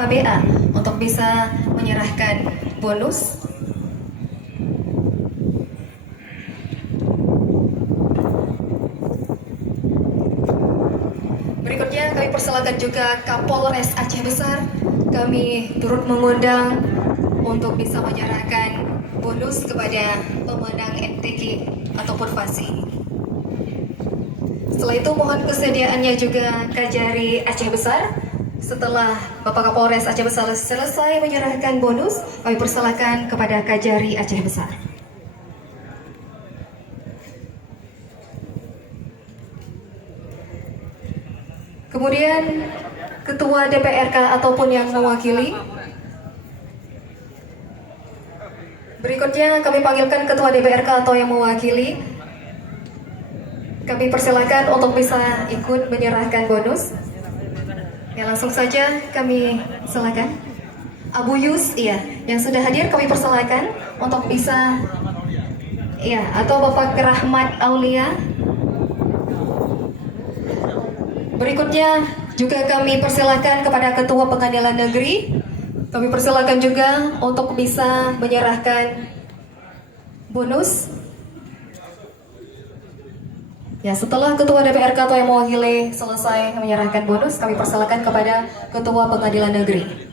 KBA untuk bisa menyerahkan bonus. Berikutnya kami persilakan juga Kapolres Aceh Besar. Kami turut mengundang untuk bisa menyerahkan bonus kepada pemenang MTQ ataupun FASI. Setelah itu mohon kesediaannya juga Kajari Aceh Besar. Setelah Bapak Kapolres Aceh Besar selesai menyerahkan bonus, kami persilakan kepada Kajari Aceh Besar. Kemudian Ketua DPRK ataupun yang mewakili. Berikutnya kami panggilkan Ketua DPRK atau yang mewakili. Kami persilakan untuk bisa ikut menyerahkan bonus. Ya, langsung saja kami silakan. Abu Yus, iya, yang sudah hadir kami persilakan untuk bisa, iya, atau Bapak Rahmat Aulia. Berikutnya juga kami persilakan kepada Ketua Pengadilan Negeri. Kami persilakan juga untuk bisa menyerahkan bonus. Ya, setelah Ketua DPRK atau yang mewakili selesai menyerahkan bonus, kami persilakan kepada Ketua Pengadilan Negeri.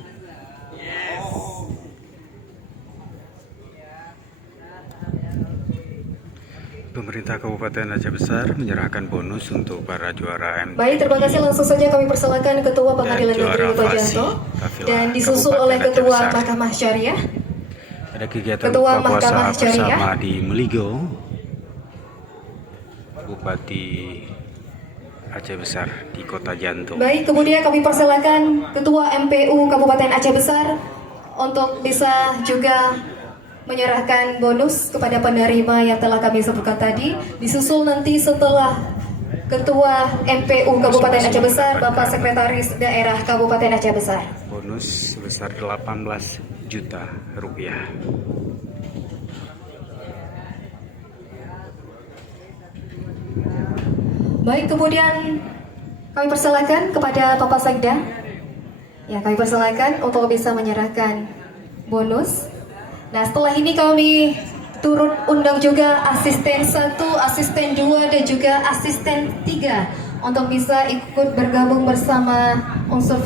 Pemerintah Kabupaten Aceh Besar menyerahkan bonus untuk para juara MTQ. Baik, terima kasih. Langsung saja kami persilakan Ketua Pengadilan Negeri Pak Janto dan disusul oleh Ketua Mahkamah Syariah. Ada kegiatan Ketua buka puasa Mahkamah Syariah bersama di Meligo. Bupati Aceh Besar di Kota Jantung. Baik, kemudian kami persilakan Ketua MPU Kabupaten Aceh Besar untuk bisa juga menyerahkan bonus kepada penerima yang telah kami sebutkan tadi. Disusul nanti setelah Ketua MPU Kabupaten Aceh Besar, Bapak Sekretaris Daerah Kabupaten Aceh Besar. Bonus sebesar 18 juta rupiah. Baik, kemudian kami persilakan kepada Bapak Sekda. Ya, kami persilakan untuk bisa menyerahkan bonus. Nah, setelah ini kami turut undang juga asisten 1, asisten 2, dan juga asisten 3 untuk bisa ikut bergabung bersama unsur